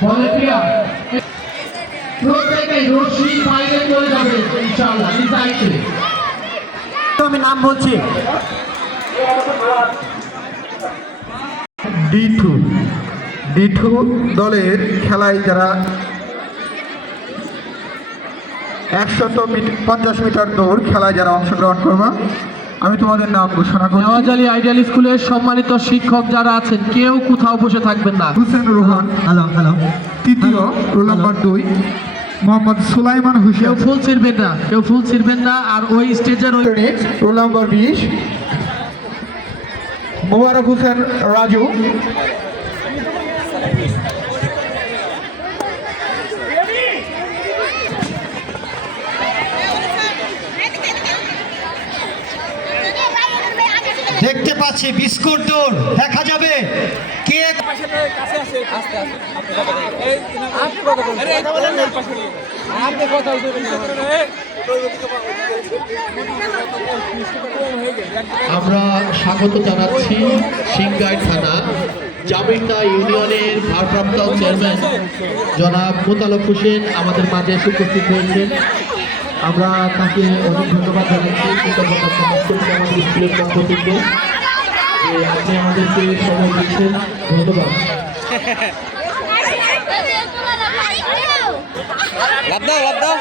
Volunteer প্রত্যেকেই রশি বাইরে চলে যাবে ইনশাআল্লাহ আমি নাম বলছি। ডি টু ডি টু দলের খেলায় যারা একশত পঞ্চাশ মিটার দৌড় খেলায় যারা অংশগ্রহণ করবে আমি তোমাদের নাম ঘোষণা করছি। নেওয়াজালি আইডিয়াল স্কুলের সম্মানিত শিক্ষক যারা আছেন কেউ কোথাও বসে থাকবেন না। হুসেন রোহান হ্যালো হ্যালো তৃতীয় রোল নাম্বার দুই মোহাম্মদ সুলাইমান কেউ হুসেন ফুল ছিড়বেন না কেউ ফুল ছিড়বেন না আর ওই স্টেজের ওই রোল নাম্বার বিশ মোবারক হোসেন রাজু। পাচ্ছি, বিস্কুট দৌড় দেখা যাবে। কে আমরা স্বাগত জানাচ্ছি সিংগাই থানা, জামিতা ইউনিয়নের ভারপ্রাপ্ত চেয়ারম্যান। জনাব মোতালব হোসেন আমাদের মাঝে উপস্থিত হয়েছেন। আমরা তাকে অনেক ধন্যবাদ জানাচ্ছি, কৃতজ্ঞতা স্কুলের পক্ষ থেকে আপনি আমাদেরকে সময় দিচ্ছেন ধন্যবাদ। লাভ দাও লাভ দাও।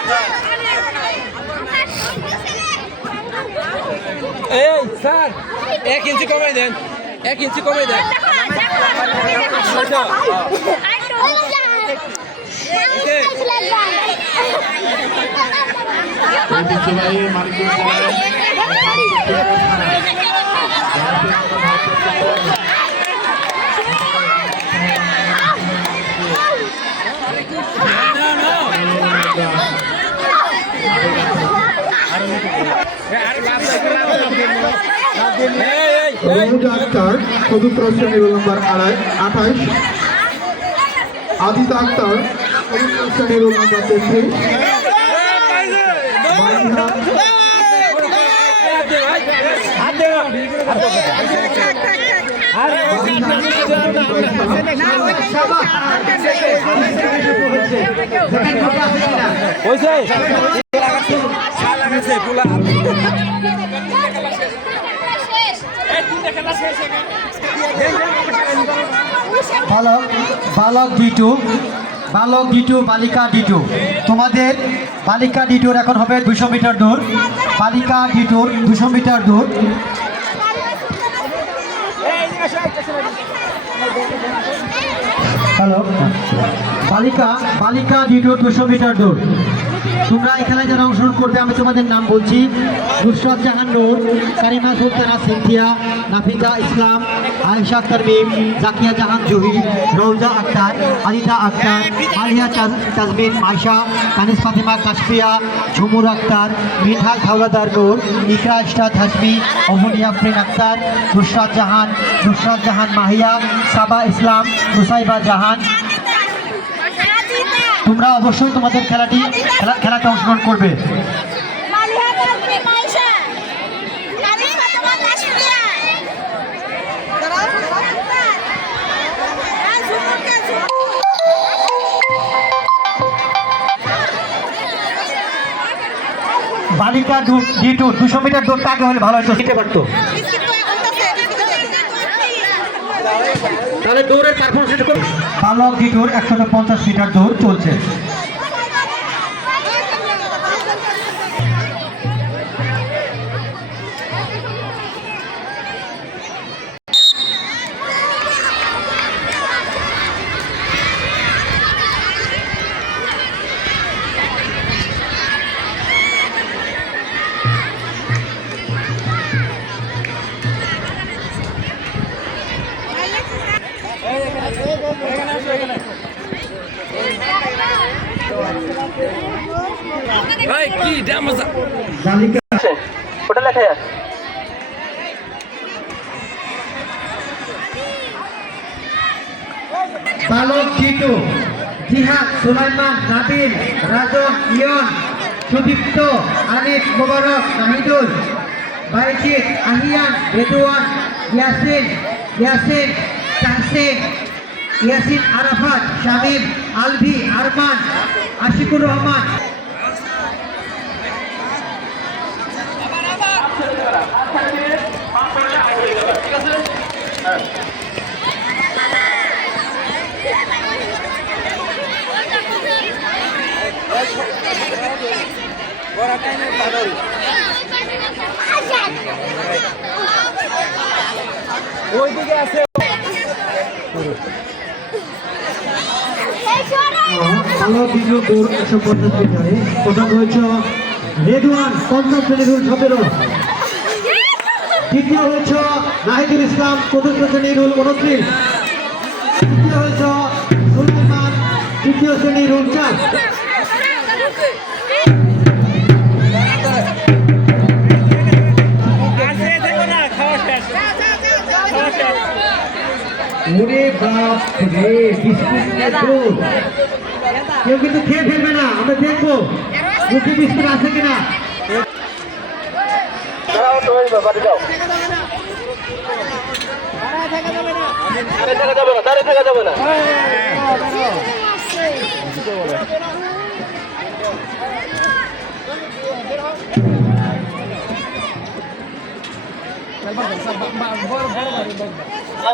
এই স্যার এক ইঞ্চি কমাই দেন এক ইঞ্চি কমাই দেন। ঐতিহ্যবাহী আক্তার চতুর্থ শ্রেণি রোল নাম্বার আড়াই আঠাইশ আদিতা আক্তার চতুর্থ শ্রেণি নাম্বার তেত্রিশ বালক বালক ডি টু বালক ডিটু বালিকা ডিটু তোমাদের বালিকা ডিটুর এখন হবে দুশো মিটার দূর। বালিকা ডি টুর দুশো মিটার দূর। হ্যালো। বালিকা বালিকা টু দুশো মিটার দূর তোমরা খেলায় যারা অংশগ্রহণ করবে, আমি তোমাদের নাম বলছি নুসরাত জাহান নূর, কারিমা সুলতানা সিনথিয়া নাফিজা ইসলাম, আয়েশা তারমিম জাকিয়া জাহান জুহি রৌজা আক্তার, আদিতা আক্তার, আলিয়া তাজ- তাজমিন মাইশা, কানিস ফাতিমা কাশফিয়া, ঝুমুর আক্তার মিনহাজ হাওলাদার নূর, ইকরা ইশরাত হাসমি অমনি আফরিন আক্তার, নুসরাত জাহান নুসরাত জাহান মাহিয়া, সাবা ইসলাম হুসাইবা জাহান তোমরা অবশ্যই তোমাদের খেলাটি খেলা খেলাতে অংশগ্রহণ করবে। বালিকা ডি টু দুশো মিটার দৌড়টা আগে হলে ভালো হতো। দিতে পারতো। তাহলে দৌড়ের পারফরমেন্স কি দৌড় একশো পঞ্চাশ মিটার দৌড় চলছে। ভাই কি ওটা লেখা বালক জিতু জিহাদ সুলাইমান নাবিল রাজন ইয়ন সুদীপ্ত আনিফ মোবারক নাহিদুল বাইজিদ আহিয়ান রেদুয়ান ইয়াসিন ইয়াসিন তাহসিন ইয়াসিন আরাফাত শামিম আলভি আরমান আশিকুর রহমান। ভালো দ্বিতীয় দৌড় একশো পঞ্চাশ মিটারে প্রথম হয়েছে রেদওয়ান পঞ্চম শ্রেণির সতেরো দ্বিতীয় হয়েছে নাহিদুল ইসলাম চতুর্থ শ্রেণির রুল উনত্রিশ তৃতীয় ওরে বাপ রে বিস্কুটের দৌড় কেউ কিন্তু খেয়ে ফেলবে না আমরা দেখব মুখে বিস্কুট আছে কিনা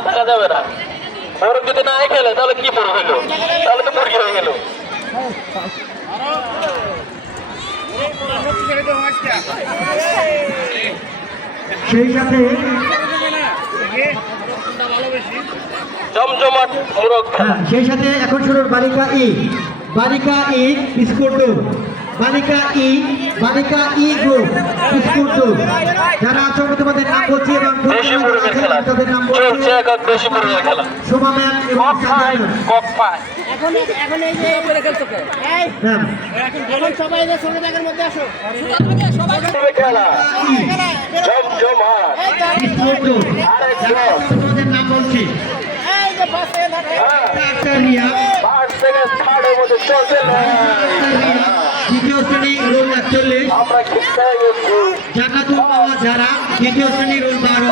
থাকা যাবে না মোরগ যদি না খেলে তাহলে কি বড় হইল তাহলে তো মুরগি হয়ে গেল। সেই সাথে জমজমাট মোরগ। হ্যাঁ সেই সাথে এখন শুনুন বালিকা ই বালিকা ই দৌড় বালিকা ই বালিকা ই গ্রুপ বিস্কুট যারা আছে তোমাদের নাম বলছি এবং তাদের নাম বলছি। শোভা ম্যাম এবং সাজা ম্যাম। কক পায় এখন এখন এই যে এই ম্যাম। এখন সবাই যে ছোট জায়গার মধ্যে আসো। খেলা। বিস্কুট তোমাদের নাম বলছি। এই যে পাশে ডাক্তার রিয়া। মধ্যে চলছে। না। দ্বিতীয় শ্রেণি রোল একচল্লিশ। জাকাতুল পাওয়া যারা দ্বিতীয় শ্রেণি রোল বারো।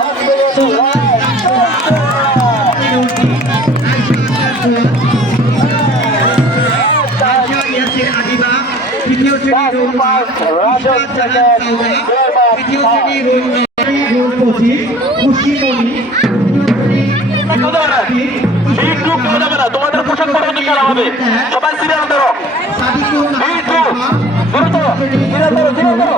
তৃতীয় শ্রেণি রোল তৃতীয় শ্রেণি রোল রোল পঁচিশ। হিট গ্রুপ কেউ যাবে না। তোমাদের পোশাক পরবর্তী খেলা হবে? সবাই সিরিয়াল ধরো। হিট গ্রুপ ধরো তো সিরিয়াল ধরো সিরিয়াল ধরো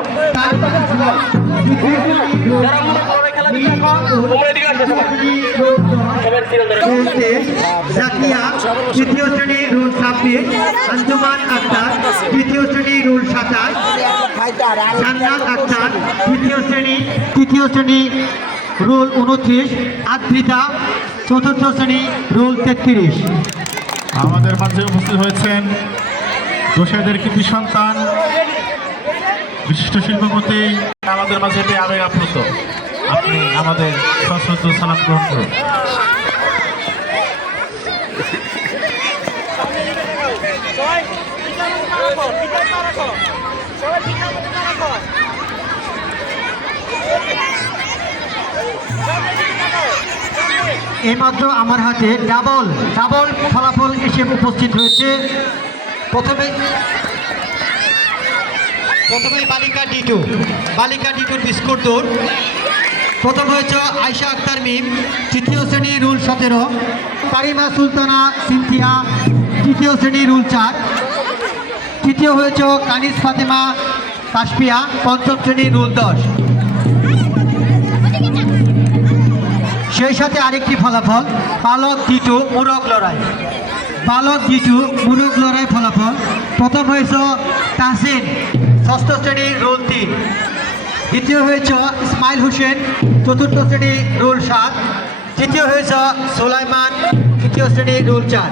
তৃতীয় শ্রেণি রুল ছাব্বিশ আঞ্জুমান আক্তার তৃতীয় শ্রেণি রুল সাতাশ আক্তার তৃতীয় শ্রেণি তৃতীয় শ্রেণি রুল উনত্রিশ আদ্রিতা চতুর্থ শ্রেণি রুল তেত্রিশ। আমাদের মাঝে উপস্থিত হয়েছেন দোষাদের কৃতি সন্তান বিশিষ্ট শিল্পপতি। আমাদের মাঝে এটি আবেগ আপ্লুত। আপনি আমাদের সশ্রদ্ধ সালাম গ্রহণ করুন। এইমাত্র আমার হাতে ডাবল ডাবল ফলাফল এসে উপস্থিত হয়েছে। প্রথমে প্রথমে বালিকা ডি টু বালিকা ডি টুর বিস্কুট দৌড়। প্রথম হয়েছে আয়শা আক্তার মিম, তৃতীয় শ্রেণি রুল সতেরো কারিমা সুলতানা সিনথিয়া, তৃতীয় শ্রেণি রুল চার। তৃতীয় হয়েছে কানিস ফাতেমা কাশপিয়া পঞ্চম শ্রেণি রুল দশ। সেই সাথে আরেকটি ফলাফল পালক দ্বিটু মুরগ লড়াই। পালক দ্বিটু মুরগ লড়াই ফলাফল। প্রথম হয়েছে তাসিন ষষ্ঠ শ্রেণি রোল তিন। দ্বিতীয় হয়েছে ইসমাইল হোসেন, চতুর্থ শ্রেণি রোল সাত। তৃতীয় হয়েছে সোলাইমান, তৃতীয় শ্রেণি রোল চার।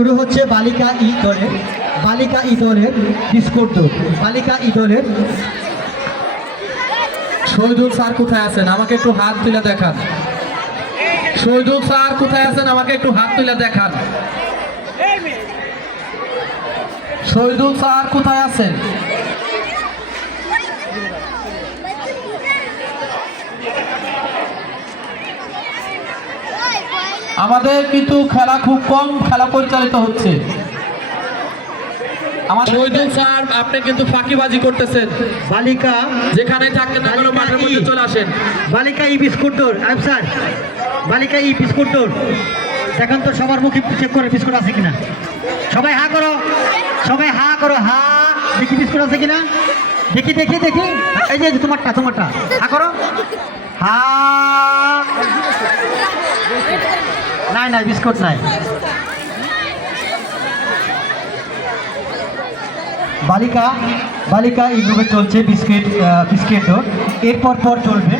শুরু হচ্ছে বালিকা ই দলের বালিকা ই দলের বিস্কুট বালিকা ই দলের শহীদুল স্যার কোথায় আছেন? আমাকে একটু হাত তুলে দেখান। শহীদুল স্যার কোথায় আছেন? আমাকে একটু হাত তুলে দেখান। শহীদুল স্যার কোথায় আছেন? আমাদের কিন্তু খেলা খুব কম খেলা পরিচালিত হচ্ছে। শহীদুল স্যার আপনি কিন্তু ফাঁকিবাজি করতেছেন। বালিকা যেখানে থাকেন না কেন মাঠের মধ্যে চলে আসেন। বালিকা ই বিস্কুট আইব স্যার বালিকা ই বিস্কুট দেখেন তো সবার মুখে চেক করে বিস্কুট আছে কিনা। সবাই হা করো সবাই হা করো হা। দেখি বিস্কুট আছে কিনা। দেখি দেখি দেখি। এই যে তোমারটা তোমারটা। হা করো। হা। নাই নাই বিস্কুট নাই। বালিকা বালিকা এইভাবে চলছে বিস্কিট বিস্কিট এরপর পর চলবে।